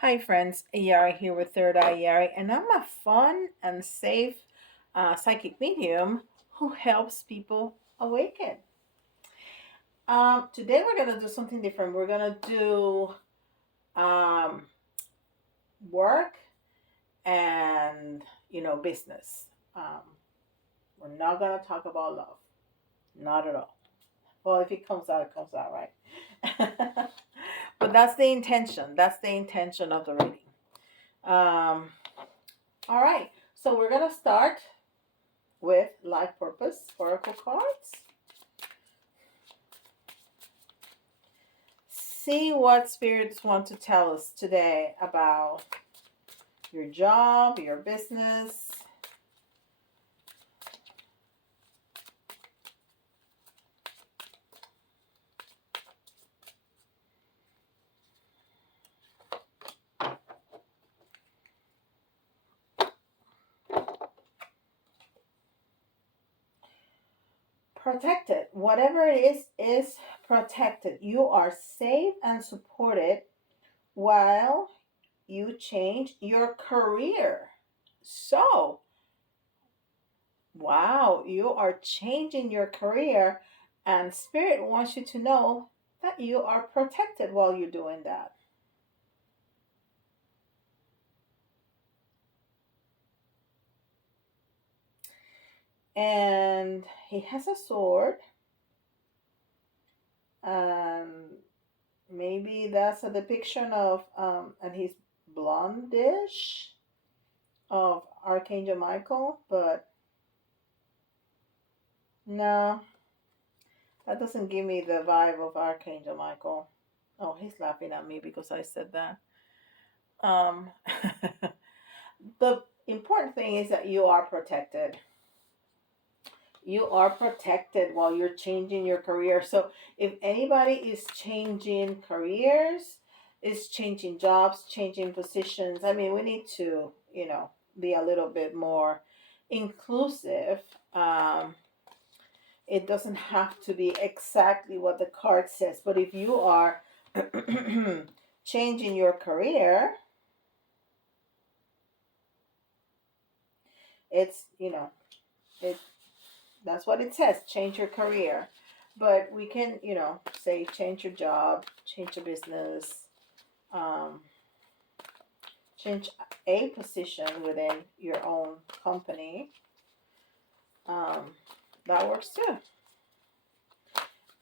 Hi friends, Yari here with Third Eye Yari, and I'm a fun and safe psychic medium who helps people awaken. Today we're gonna do something different. We're gonna do um, work and business. Um, we're not gonna talk about love, not at all. Well, if it comes out, right? But that's the intention. That's the intention of the reading. Um, all right, so we're gonna start with life purpose oracle cards. See what spirits want to tell us today about your job, your business. Protected. Whatever it is protected. You are safe and supported while you change your career. So, wow, you are changing your career, and Spirit wants you to know that you are protected while you're doing that. And he has a sword. Um, Maybe that's a depiction of, and he's blondish, of Archangel Michael, but no, that doesn't give me the vibe of Archangel Michael. Oh, he's laughing at me because I said that. Um, the important thing is that you are protected. You are protected while you're changing your career. So if anybody is changing careers, is changing jobs, changing positions, I mean, we need to, be a little bit more inclusive. Um, it doesn't have to be exactly what the card says, but if you are changing your career, it's, it that's what it says, change your career. But we can, say change your job, change your business, um, change a position within your own company. Um, that works too.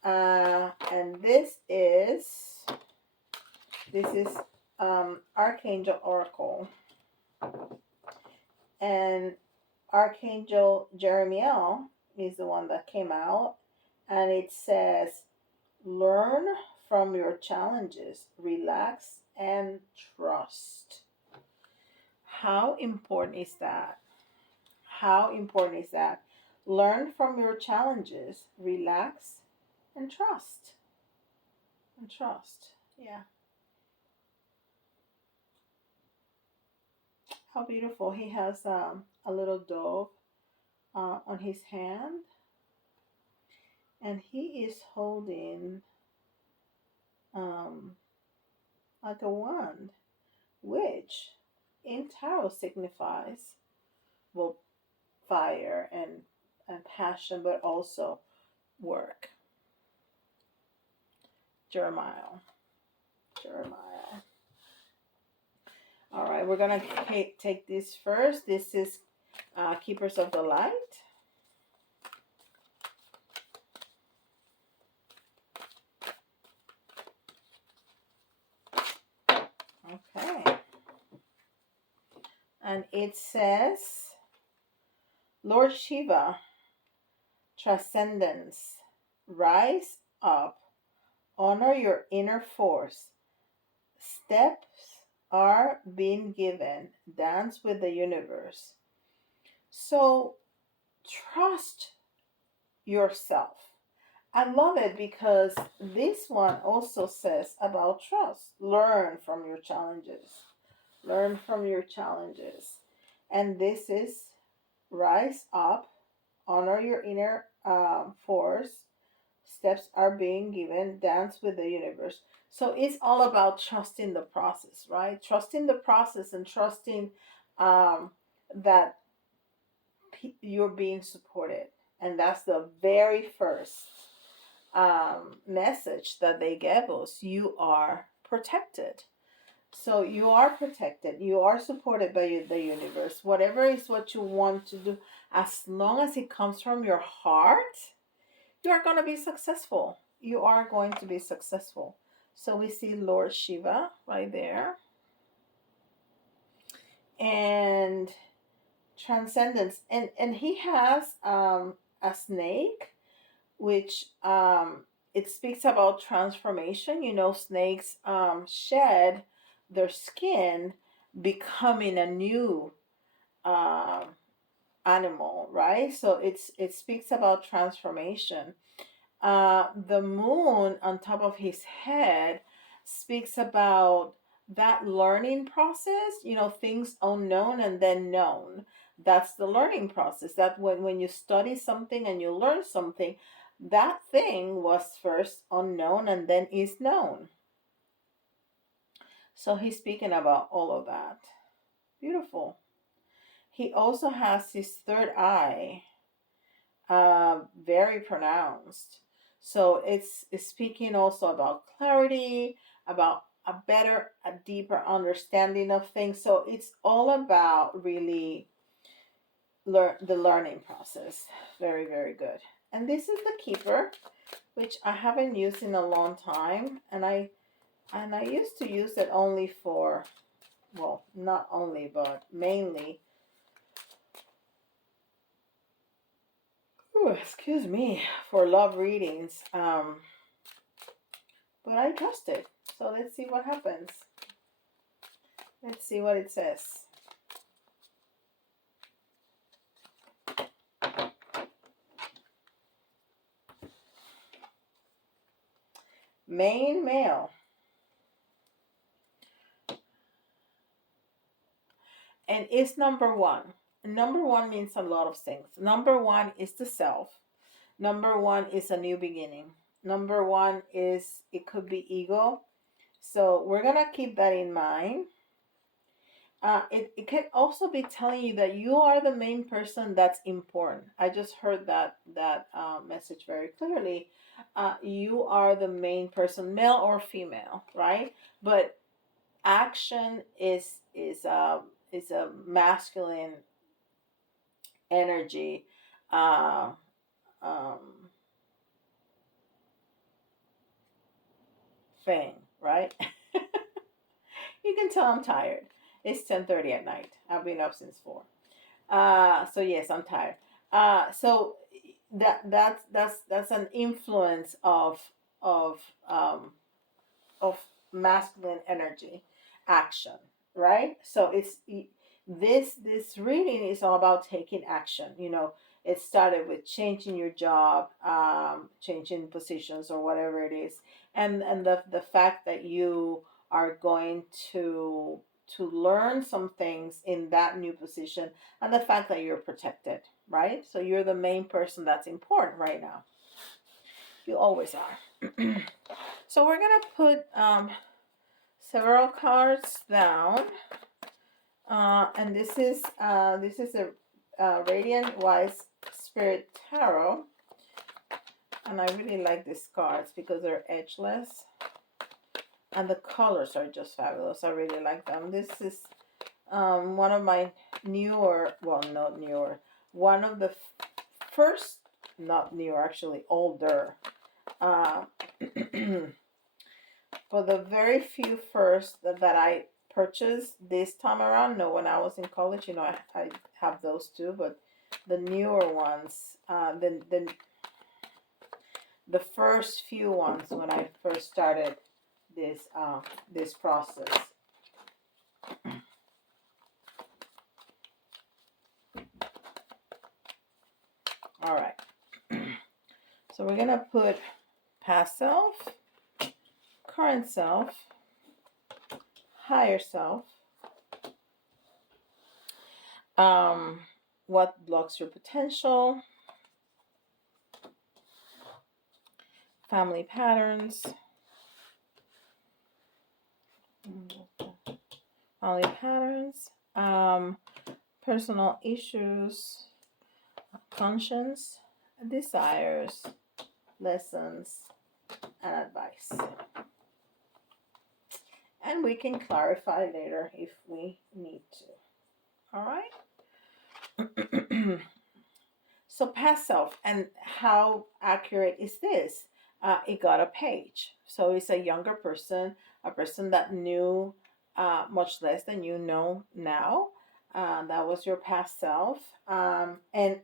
And this is Archangel Oracle, and Archangel Jeremiel is the one that came out, and it says, learn from your challenges, relax, and trust. How important is that? How important is that? Learn from your challenges, relax, and trust. And trust. Yeah. How beautiful. He has a little dove on his hand, and he is holding um, like a wand, which in tarot signifies, well, fire and passion, but also work. Jeremiah. Jeremiah. All right, we're gonna take this first. This is Keepers of the Light. Okay, and it says, Lord Shiva, transcendence, rise up, honor your inner force. Steps are being given. Dance with the universe. So trust yourself. I love it because this one also says about trust. Learn from your challenges. Learn from your challenges. And this is rise up, honor your inner force. Steps are being given. Dance with the universe. So it's all about trusting the process, right? Trusting the process and trusting that you're being supported. And that's the very first message that they gave us. You are protected. So you are protected. You are supported by the universe. Whatever is what you want to do, as long as it comes from your heart, you are going to be successful. You are going to be successful. So we see Lord Shiva right there. And transcendence. And he has a snake, which it speaks about transformation. You know, snakes shed their skin, becoming a new um animal, right? So it speaks about transformation. The moon on top of his head speaks about that learning process, you know, things unknown and then known. That's the learning process. That when you study something and you learn something, that thing was first unknown and then is known. So he's speaking about all of that. Beautiful. He also has his third eye very pronounced. So it's speaking also about clarity, about a deeper understanding of things. So it's all about really the learning process. Very, very good. And this is the keeper, which I haven't used in a long time, and I used to use it only for, well, not only but mainly. Ooh, excuse me, for love readings. But I trust it. So let's see what happens. Let's see what it says. Main male. And it's number one. Number one means a lot of things. Number one is the self. Number one is a new beginning. Number one is, it could be ego. So we're going to keep that in mind. It can also be telling you that you are the main person that's important. I just heard that message very clearly. You are the main person, male or female, right? But action is a masculine energy uh, um, thing, right? You can tell I'm tired. It's 10:30 at night. I've been up since 4. So yes, I'm tired. So that's an influence of um, of masculine energy, action, right? So this reading is all about taking action. You know, it started with changing your job, changing positions or whatever it is, and the fact that you are going to learn some things in that new position, and the fact that you're protected, right? So you're the main person that's important right now. You always are. So we're gonna put several cards down, and this is a Radiant Wise Spirit Tarot, and I really like these cards because they're edgeless, and the colors are just fabulous. I really like them. This is one of my newer, well, not newer, one of the first, not newer, actually older. Uh, For the very few first that I purchased this time around, no, when I was in college, you know, I have those too, but the newer ones, the first few ones when I first started this process. All right. So we're gonna put past self, current self, higher self, what blocks your potential, family patterns, Only patterns, personal issues, conscience, desires, lessons, and advice. And we can clarify later if we need to. All right? So past self, and how accurate is this? It got a page. So it's a younger person, a person that knew much less than you know now. That was your past self, and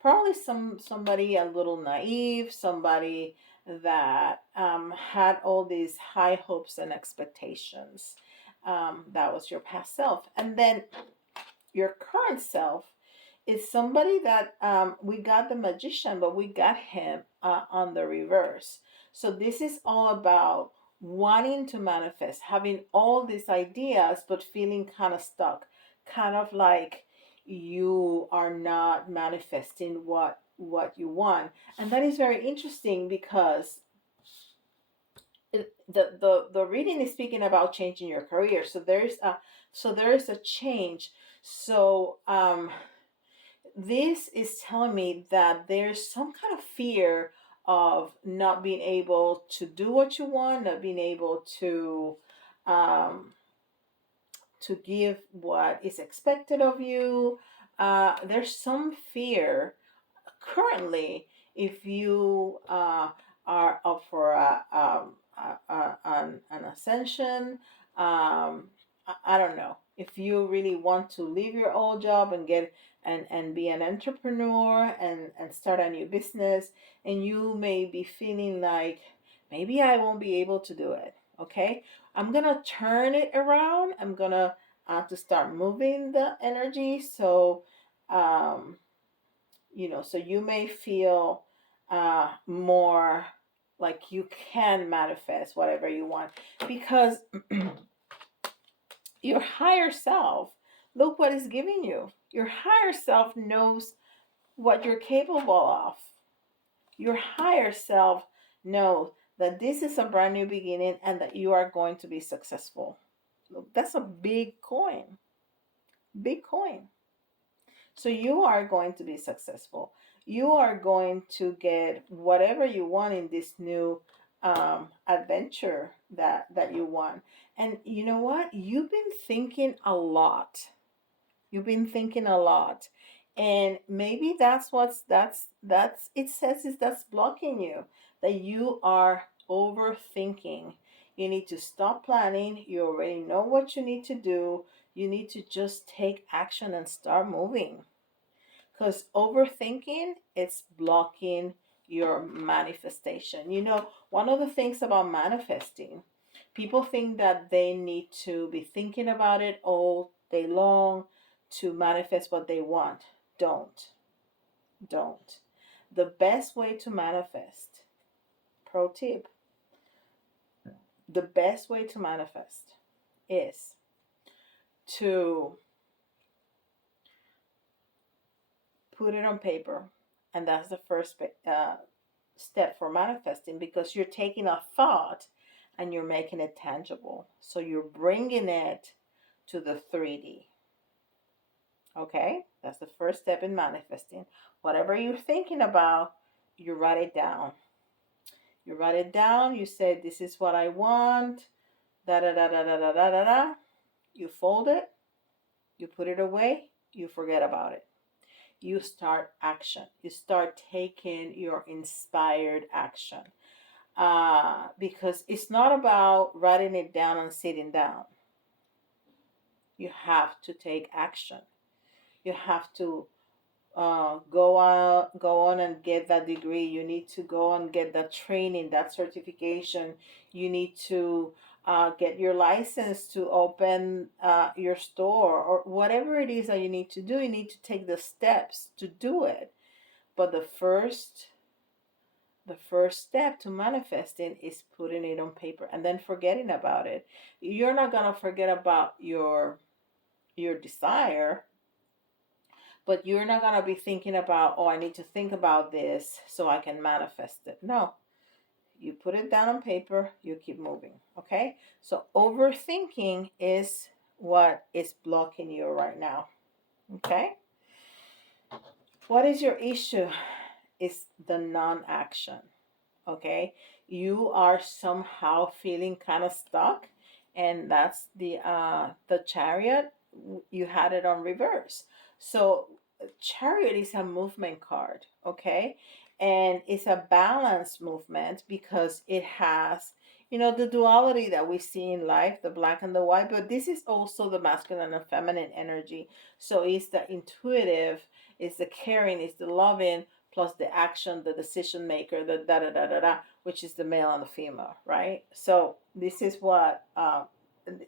probably somebody a little naive, somebody that had all these high hopes and expectations. That was your past self, and then your current self is somebody that we got the magician, but we got him on the reverse. So this is all about wanting to manifest, having all these ideas, but feeling kind of stuck, kind of like you are not manifesting what you want. And that is very interesting because the reading is speaking about changing your career. So there is a change. So this is telling me that there's some kind of fear of not being able to do what you want, not being able um, to give what is expected of you. There's some fear currently if you are up for an ascension. I don't know if you really want to leave your old job and get and be an entrepreneur and start a new business, and you may be feeling like maybe I won't be able to do it. Okay, I'm gonna turn it around. I'm gonna to start moving the energy. So um, so you may feel more like you can manifest whatever you want because your higher self, look what is giving you. Your higher self knows what you're capable of. Your higher self knows that this is a brand new beginning and that you are going to be successful. Look, that's a big coin. Big coin. So you are going to be successful. You are going to get whatever you want in this new adventure that you want. And you know what? You've been thinking a lot. You've been thinking a lot. And maybe that's it says is that's blocking you, that you are overthinking. You need to stop planning. You already know what you need to do. You need to just take action and start moving. Because overthinking, it's blocking your manifestation. One of the things about manifesting, people think that they need to be thinking about it all day long to manifest what they want. Don't. Don't. The best way to manifest, pro tip, the best way to manifest is to put it on paper. And that's the first step for manifesting, because you're taking a thought and you're making it tangible. So you're bringing it to the 3D. Okay? That's the first step in manifesting. Whatever you're thinking about, you write it down. You write it down. You say, this is what I want. Da da da da da da da da da. You fold it. You put it away. You forget about it. You start action. You start taking your inspired action. Because it's not about writing it down and sitting down. You have to take action. You have to go on and get that degree. You need to go and get that training, that certification. You need to get your license to open your store, or whatever it is that you need to do. You need to take the steps to do it. But the first step to manifesting is putting it on paper and then forgetting about it. You're not going to forget about your desire, but you're not going to be thinking about, oh, I need to think about this so I can manifest it. No. You put it down on paper, you keep moving. Okay? So overthinking is what is blocking you right now. Okay? What is your issue? Is the non-action. Okay, you are somehow feeling kind of stuck, and that's the Chariot. You had it on reverse. So Chariot is a movement card. Okay, and it's a balanced movement because it has, the duality that we see in life, the black and the white, but this is also the masculine and feminine energy. So it's the intuitive, it's the caring, it's the loving, plus the action, the decision maker, the da da da da da, which is the male and the female, right? So this is what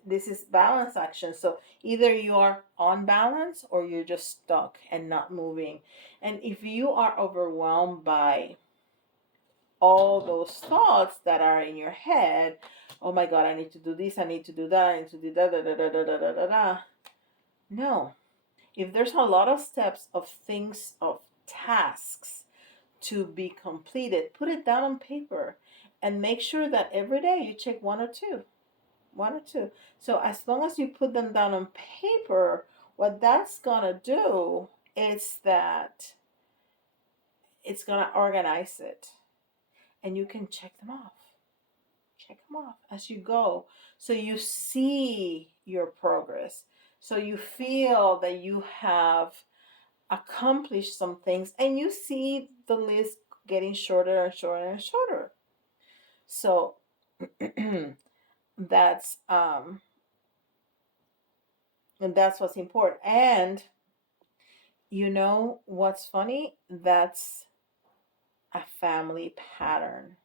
this is balance action. So either you are on balance or you're just stuck and not moving. And if you are overwhelmed by all those thoughts that are in your head, oh my God, I need to do this, I need to do that, I need to do da da da da da da da da da. No. If there's a lot of steps of things, of tasks to be completed, put it down on paper and make sure that every day you check one or two. One or two. So as long as you put them down on paper, what that's gonna do is that it's gonna organize it and you can check them off. Check them off as you go. So you see your progress. So you feel that you have accomplished some things and you see the list getting shorter and shorter and shorter. So that's and that's what's important. And you know what's funny? That's a family pattern.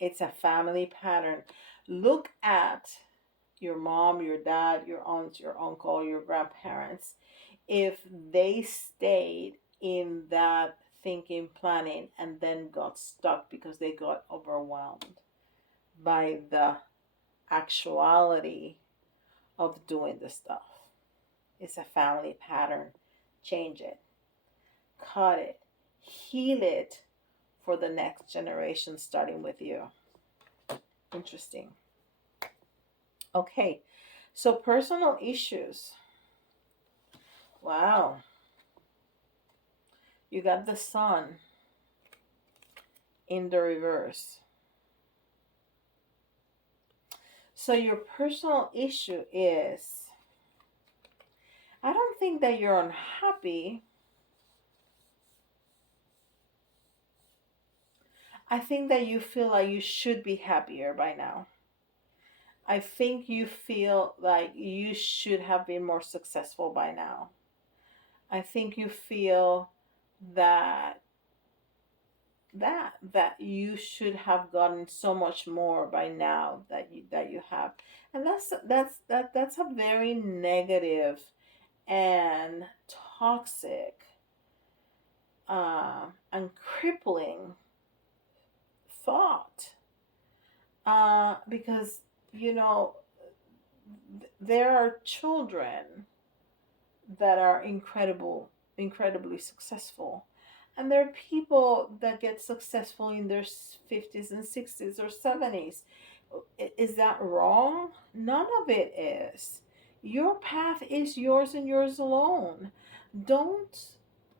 It's a family pattern. Look at your mom, your dad, your aunt, your uncle, your grandparents. If they stayed in that thinking, planning, and then got stuck because they got overwhelmed by the actuality of doing the stuff. It's a family pattern. Change it, cut it, heal it for the next generation, starting with you. Interesting. Okay, so personal issues. Wow. You got the sun in the reverse. So your personal issue is, I don't think that you're unhappy. I think that you feel like you should be happier by now. I think you feel like you should have been more successful by now. I think you feel that that you should have gotten so much more by now that you have. And that's a very negative and toxic and crippling thought, because there are children that are incredibly successul, and there are people that get successful in their 50s and 60s or 70s. Is that wrong? None of it is. Your path is yours and yours alone. Don't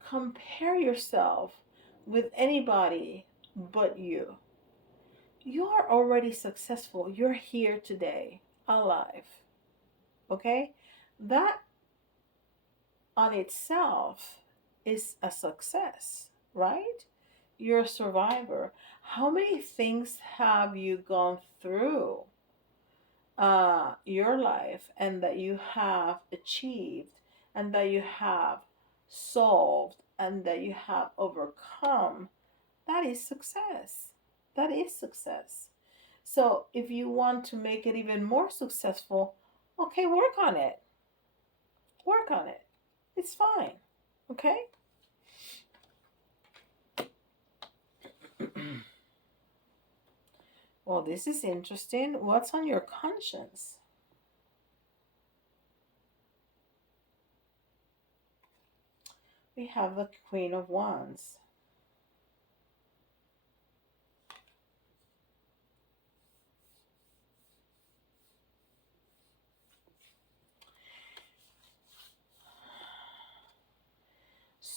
compare yourself with anybody but you. You are already successful. You're here today, alive. Okay? That on itself is a success, right? You're a survivor. How many things have you gone through your life and that you have achieved and that you have solved and that you have overcome? That is success. That is success. So if you want to make it even more successful, okay, work on it. Work on it. It's fine. Okay? Well, this is interesting. What's on your conscience? We have the Queen of Wands.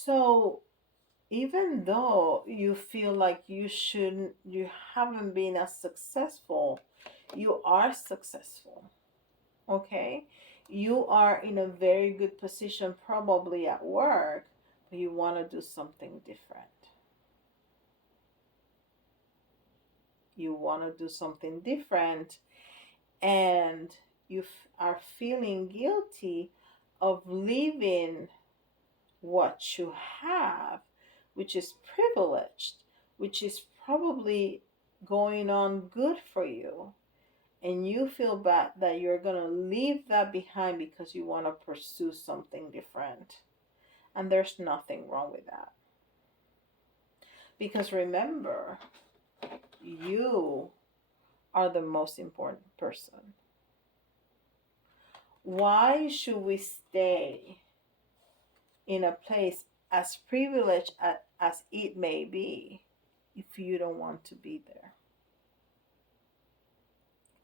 So even though you feel like you haven't been as successful, you are successful. Okay? You are in a very good position, probably at work, but you want to do something different. You want to do something different, and you are feeling guilty of leaving what you have, which is privileged, which is probably going on good for you. And you feel bad that you're going to leave that behind because you want to pursue something different. And there's nothing wrong with that. Because remember, you are the most important person. Why should we stay in a place as privileged as it may be if you don't want to be there?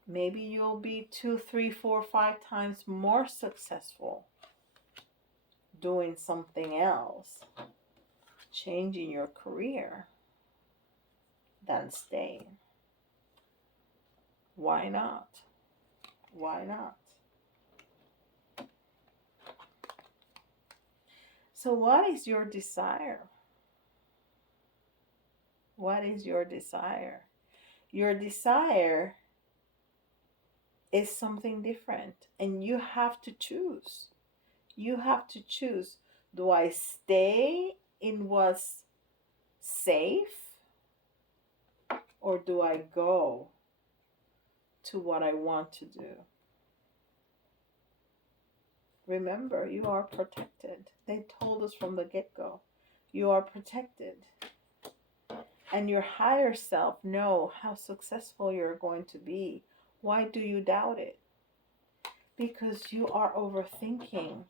Maybe you'll be 2, 3, 4, 5 times more successful doing something else, changing your career, than staying. Why not? Why not? So, what is your desire? What is your desire? Your desire is something different, and you have to choose. You have to choose. Do I stay in what's safe, or do I go to what I want to do? Remember, you are protected. They told us from the get-go. You are protected. And your higher self know how successful you're going to be. Why do you doubt it? Because you are overthinking.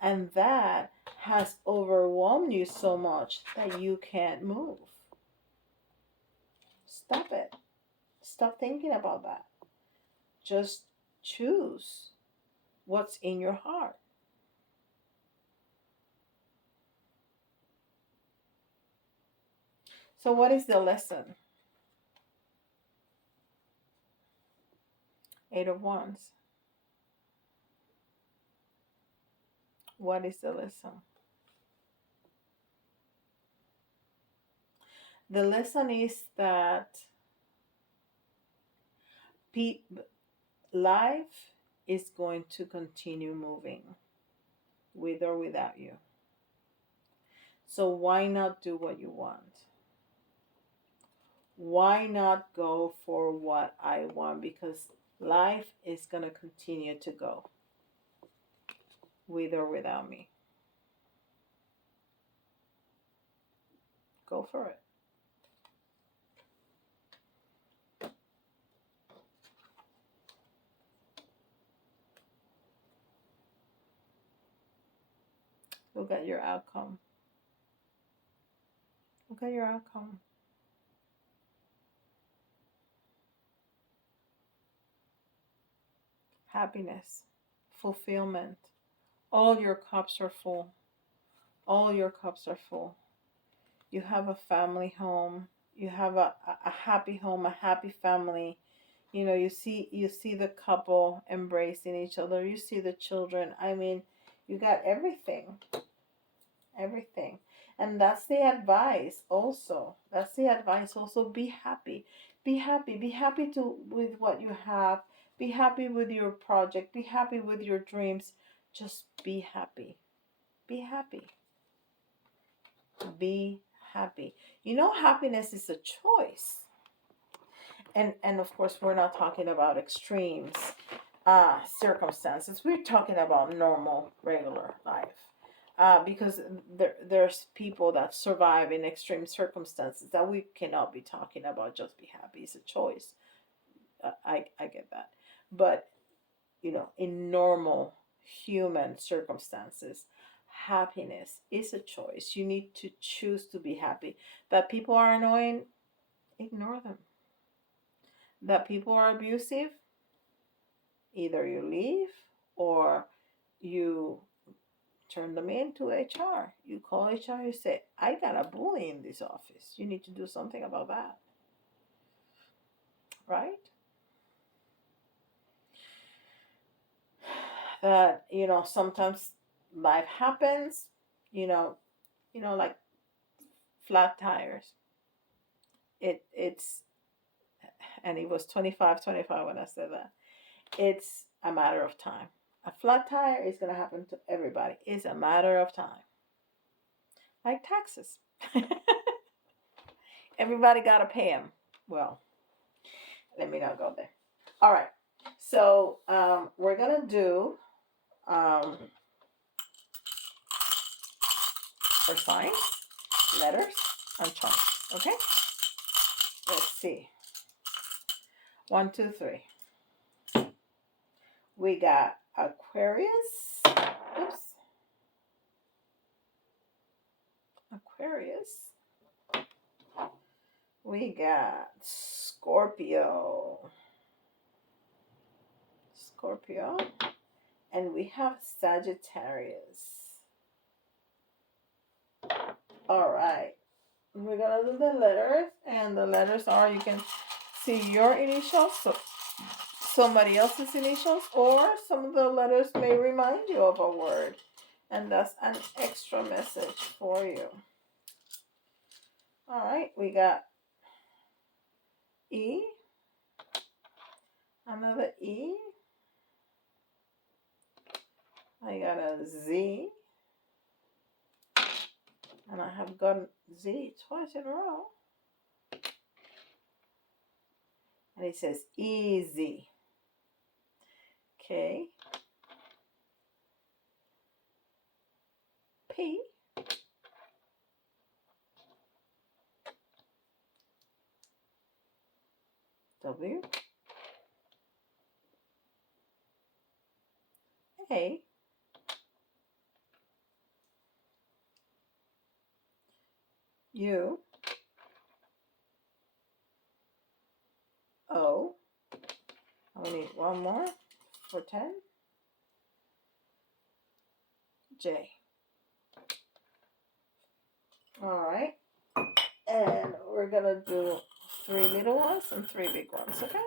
And that has overwhelmed you so much that you can't move. Stop it. Stop thinking about that. Just choose what's in your heart. So, what is the lesson? 8 of Wands. What is the lesson? The lesson is that life is going to continue moving with or without you. So why not do what you want? Why not go for what I want? Because life is going to continue to go with or without me. Go for it. Look at your outcome. Look at your outcome. Happiness, fulfillment. All your cups are full. All your cups are full. You have a family home. You have a happy home, a happy family. You know, you see the couple embracing each other. You see the children. I mean, you got everything. Everything. And that's the advice also. That's the advice also. Be happy. Be happy. Be happy with what you have. Be happy with your project. Be happy with your dreams. Just be happy. Be happy. Be happy. You know, happiness is a choice. And of course, we're not talking about extremes, circumstances. We're talking about normal, regular life. Because there's people that survive in extreme circumstances that we cannot be talking about. Just be happy. It's a choice. I get that. But, you know, in normal human circumstances, happiness is a choice. You need to choose to be happy. That people are annoying, ignore them. That people are abusive, either you leave or you turn them into HR. You call HR, you say, I got a bully in this office. You need to do something about that. Right? That, sometimes life happens, like flat tires. It's and it was 25 when I said that. It's a matter of time. A flat tire is going to happen to everybody. It's a matter of time. Like taxes. Everybody got to pay them. Well, let me not go there. All right. So we're going to do for signs, letters, and charms. Okay? Let's see. 1, 2, 3. We got Aquarius. Oops. Aquarius. We got Scorpio. And we have Sagittarius. All right. We're going to do the letters. And the letters are, you can see your initials, so somebody else's initials, or some of the letters may remind you of a word. And that's an extra message for you. All right. We got E. Another E. I got a Z. And I have gotten Z twice in a row. And it says easy. K. P. W. A. U. O. We need one more for 10. J. All right. And we're going to do 3 little ones and 3 big ones, okay?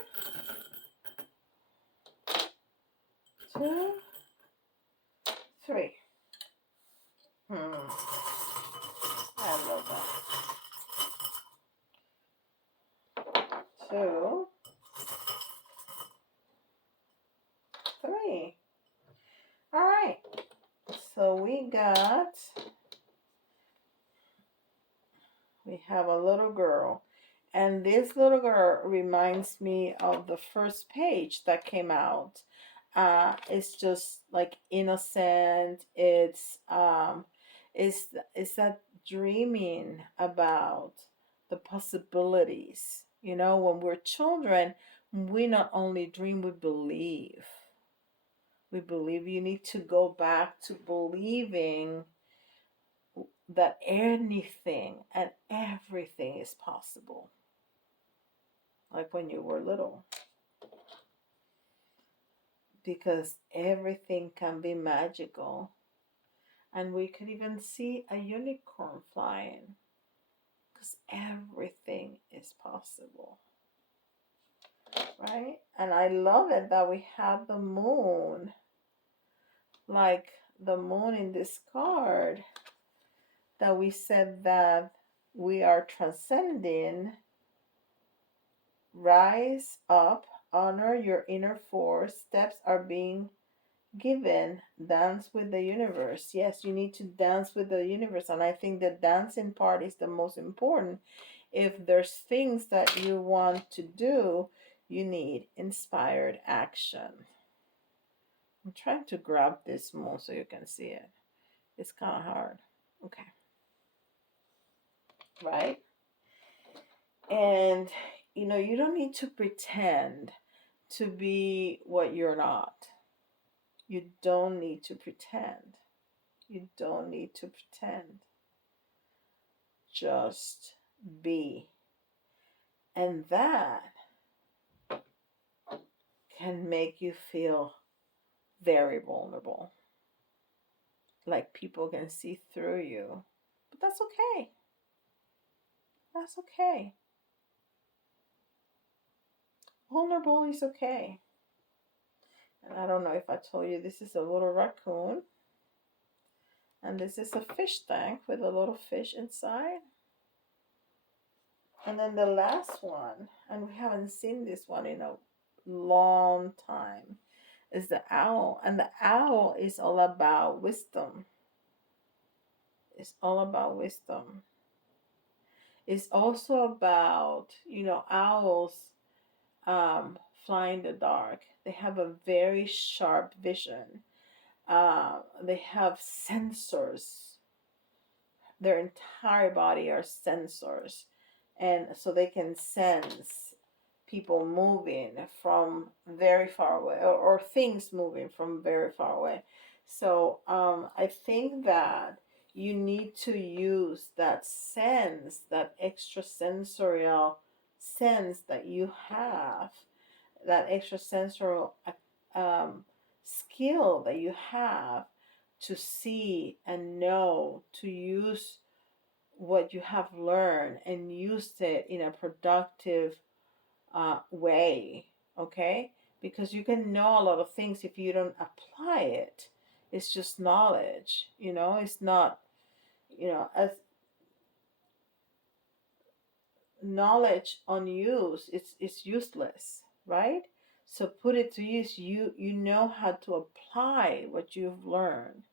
2, 3. I love that. 2, 3. All right. So we have a little girl. And this little girl reminds me of the first page that came out. It's just like innocent. It's that dreaming about the possibilities. When we're children, we not only dream, we believe. We believe. You need to go back to believing that anything and everything is possible. Like when you were little. Because everything can be magical. And we could even see a unicorn flying. Because everything is possible. Right? And I love it that we have the moon. Like the moon in this card. That we said that we are transcending. Rise up. Honor your inner force. Steps are being given. Dance with the universe. Yes, you need to dance with the universe. And I think the dancing part is the most important. If there's things that you want to do, you need inspired action. I'm trying to grab this more so you can see it. It's kind of hard. Okay. Right? And, you don't need to pretend to be what you're not. You don't need to pretend. You don't need to pretend. Just be. And that can make you feel very vulnerable. like people can see through you. But that's okay. That's okay. Vulnerable is okay. And I don't know if I told you, this is a little raccoon. And this is a fish tank with a little fish inside. And then the last one, and we haven't seen this one in a long time, is the owl. And the owl is all about wisdom. It's all about wisdom. It's also about, owls fly in the dark. They have a very sharp vision. They have sensors. Their entire body are sensors, and so they can sense people moving from very far away, or things moving from very far away. So I think that you need to use that sense, that extrasensorial sense that you have, that extrasensorial skill that you have, to see and know, to use what you have learned and use it in a productive way, okay? Because you can know a lot of things if you don't apply it. It's just knowledge, it's not, as knowledge unused, it's useless, right? So put it to use. You know how to apply what you've learned,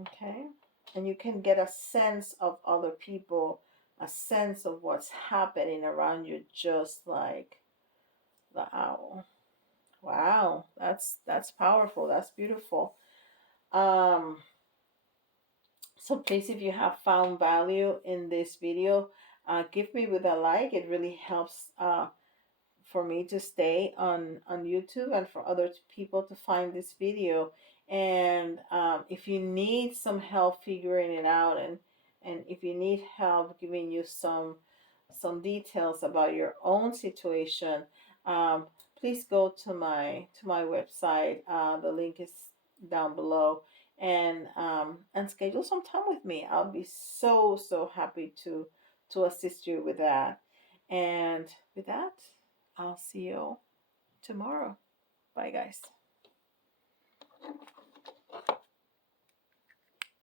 okay? And you can get a sense of other people, a sense of what's happening around you, just like the owl. Wow, that's powerful. That's beautiful. Um, so please, if you have found value in this video, give me with a like. It really helps for me to stay on YouTube, and for other people to find this video. And if you need some help figuring it out, and if you need help giving you some details about your own situation, um, please go to my website. The link is down below, and schedule some time with me. I'll be so happy to assist you with that. And with that, I'll see you tomorrow. Bye, guys.